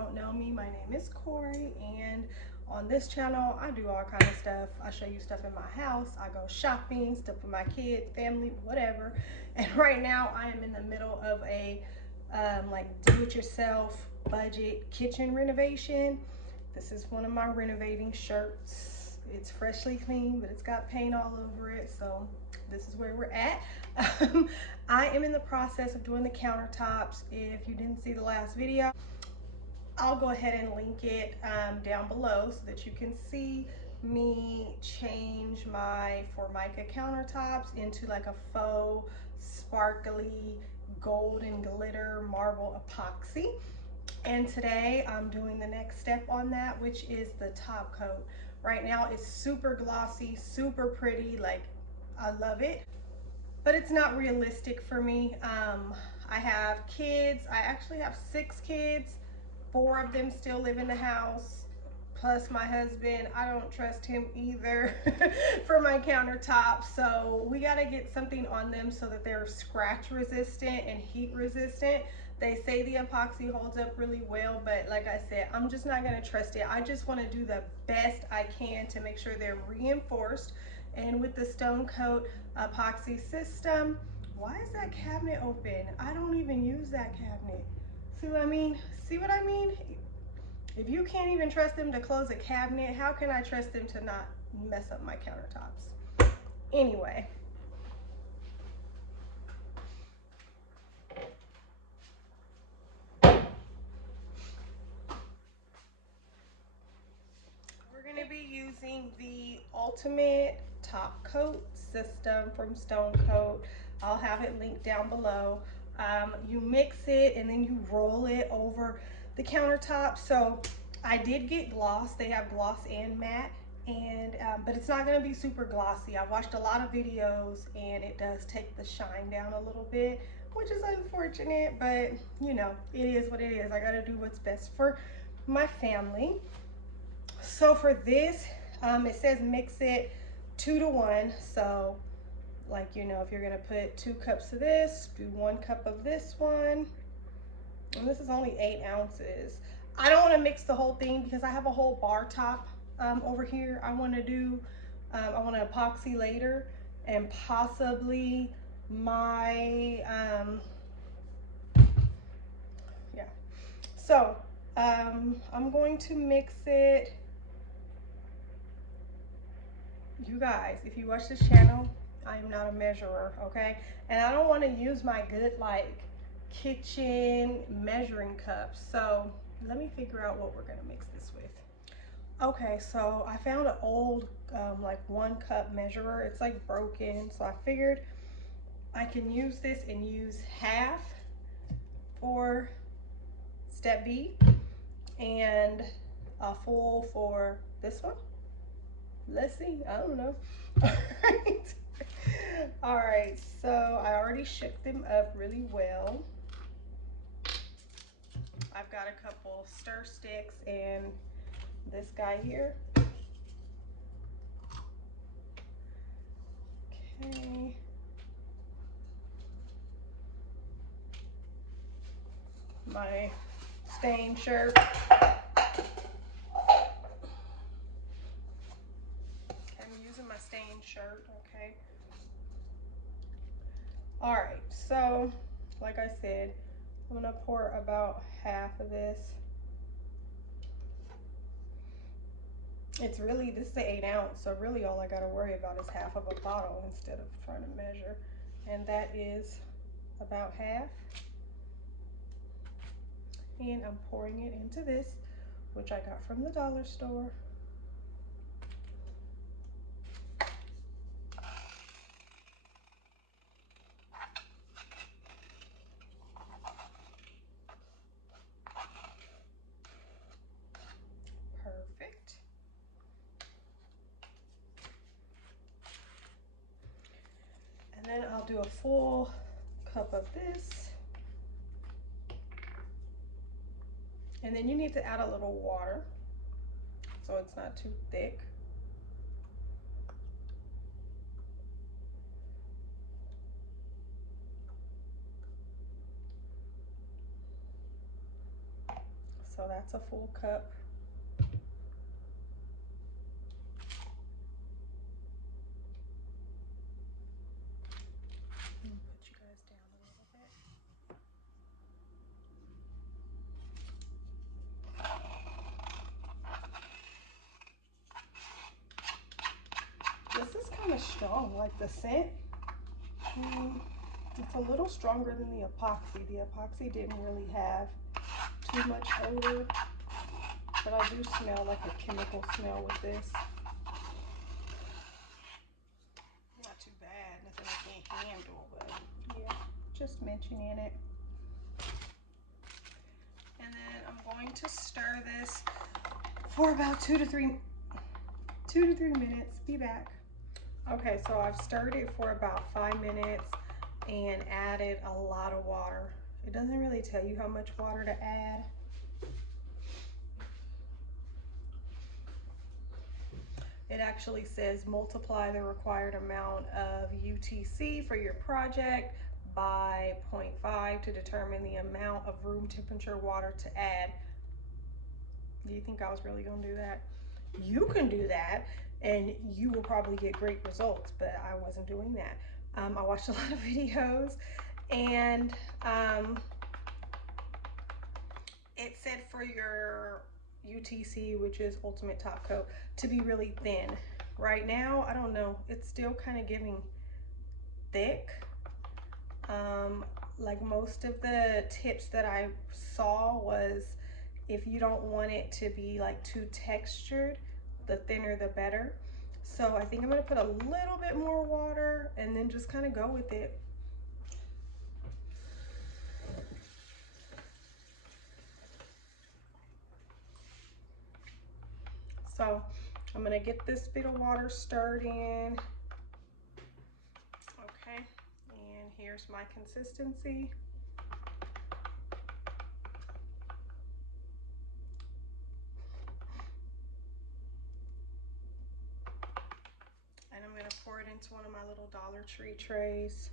don't know me, my name is Corey, and on this channel I do all kind of stuff. I show you stuff in my house, I go shopping, stuff with my kids, family, whatever. And right now I am in the middle of a like do-it-yourself budget kitchen renovation. This is one of my renovating shirts. It's freshly clean, but it's got paint all over it, so this is where we're at. I am in the process of doing the countertops. If you didn't see the last video, I'll go ahead and link it down below so that you can see me change my Formica countertops into like a faux sparkly gold and glitter marble epoxy. And today I'm doing the next step on that, which is the top coat. Right now it's super glossy, super pretty, like I love it, but it's not realistic for me. I have kids. I actually have 6 kids. 4 of them still live in the house, plus my husband. I don't trust him either for my countertop, so we got to get something on them so that they're scratch resistant and heat resistant. They say the epoxy holds up really well, but like I said, I'm just not going to trust it. I just want to do the best I can to make sure they're reinforced. And with the stone coat epoxy system, why is that cabinet open? I don't even use that cabinet. See what I mean? See what I mean? If you can't even trust them to close a cabinet, how can I trust them to not mess up my countertops? Anyway. We're going to be using the ultimate top coat system from Stone Coat. I'll have it linked down below. You mix it and then you roll it over the countertop. So I did get gloss. They have gloss and matte, and but it's not going to be super glossy. I watched a lot of videos and it does take the shine down a little bit, which is unfortunate, but you know, it is what it is. I got to do what's best for my family. So for this, it says mix it 2 to 1. So like, you know, if you're gonna put 2 cups of this, do 1 cup of this one. And this is only 8 ounces. I don't want to mix the whole thing because I have a whole bar top over here. I want to do, I want to epoxy later, and possibly my, yeah. So I'm going to mix it. You guys, if you watch this channel, I am not a measurer, okay? And I don't want to use my good like kitchen measuring cups. So let me figure out what we're gonna mix this with. Okay, so I found an old like 1 cup measurer. It's like broken, so I figured I can use this and use half for step B and a full for this one. Let's see, I don't know. All right, so I already shook them up really well. I've got a couple stir sticks and this guy here. Okay. My stained shirt. I'm using my stained shirt, okay. All right, so like I said, I'm gonna pour about half of this. It's really, this is an 8 ounce, so really all I gotta worry about is half of a bottle instead of trying to measure. And that is about half. And I'm pouring it into this, which I got from the dollar store. Perfect. And then I'll do a full cup of this. And then you need to add a little water so it's not too thick. so that's a full cup. Let me put you guys down a little bit. This is kind of strong, like the scent. It's a little stronger than the epoxy. The epoxy didn't really have too much odor, but I do smell like a chemical smell with this. Not too bad, nothing I can't handle, but yeah, just mentioning it. And then I'm going to stir this for about 2 to 3 minutes. Be back. Okay, so I've stirred it for about 5 minutes and added a lot of water. It doesn't really tell you how much water to add. It actually says multiply the required amount of UTC for your project by 0.5 to determine the amount of room temperature water to add. Do you think I was really gonna do that? You can do that and you will probably get great results, but I wasn't doing that. I watched a lot of videos, and it said for your UTC, which is ultimate top coat, to be really thin. Right now, I don't know, it's still kind of giving thick. Like most of the tips that I saw was, if you don't want it to be like too textured, the thinner the better. So I think I'm gonna put a little bit more water and then just kind of go with it. So I'm gonna get this bit of water stirred in. Okay, and here's my consistency. And I'm gonna pour it into one of my little Dollar Tree trays.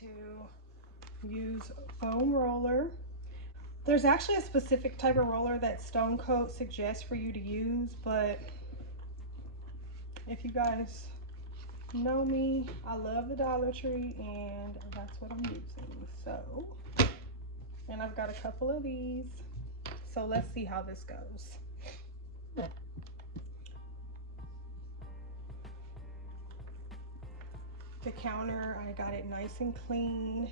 To use foam roller. There's actually a specific type of roller that Stone Coat suggests for you to use, but if you guys know me, I love the Dollar Tree and that's what I'm using. So, and I've got a couple of these, so let's see how this goes. The counter, I got it nice and clean.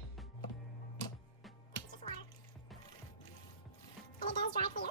It's just water. And it does dry clear.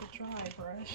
The dry brush.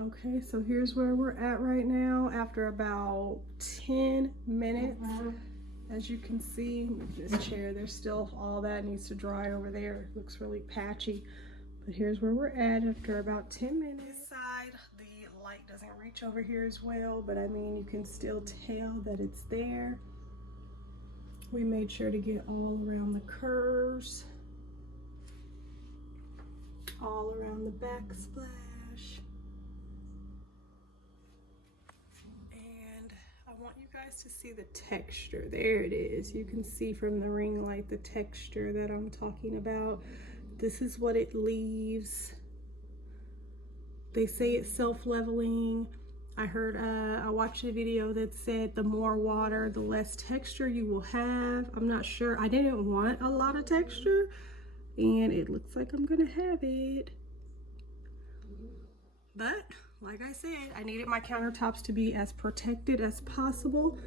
Okay, so here's where we're at right now after about 10 minutes. As you can see, this chair, there's still all that needs to dry over there. It looks really patchy. But here's where we're at after about 10 minutes. This side, the light doesn't reach over here as well, but I mean, you can still tell that it's there. We made sure to get all around the curves, all around the backsplash. And I want you guys to see the texture. There it is. You can see from the ring light the texture that I'm talking about. This is what it leaves. They say it's self-leveling. I watched a video that said the more water, the less texture you will have. I'm not sure. I didn't want a lot of texture, and it looks like I'm gonna have it. But like I said, I needed my countertops to be as protected as possible.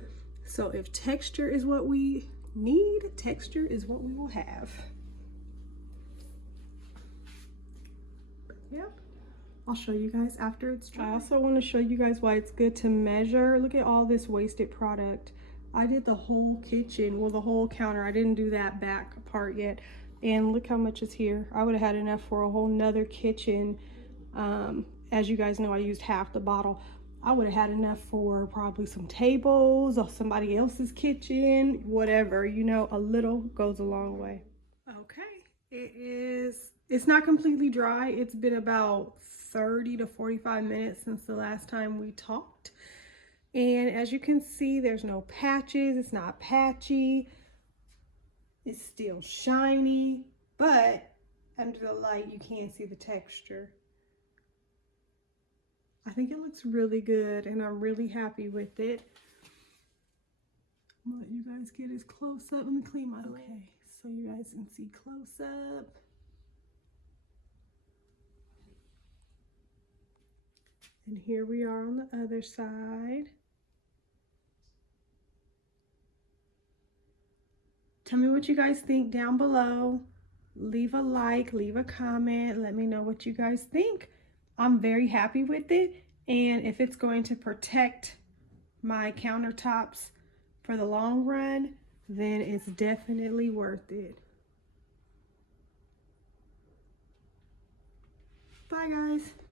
So if texture is what we need, texture is what we will have. Yep. I'll show you guys after it's dry. I also want to show you guys why it's good to measure. Look at all this wasted product. I did the whole kitchen, well, the whole counter. I didn't do that back part yet. And look how much is here. I would have had enough for a whole nother kitchen. As you guys know, I used half the bottle. I would have had enough for probably some tables or somebody else's kitchen, whatever. You know, a little goes a long way. Okay, it's not completely dry. It's been about 30 to 45 minutes since the last time we talked. And as you can see, there's no patches. It's not patchy. It's still shiny, but under the light, you can't see the texture. I think it looks really good, and I'm really happy with it. I'm gonna let you guys get as close up. Let me clean my lens. Okay, so you guys can see close up. And here we are on the other side. Tell me what you guys think down below. Leave a like, leave a comment. Let me know what you guys think. I'm very happy with it. And if it's going to protect my countertops for the long run, then it's definitely worth it. Bye, guys.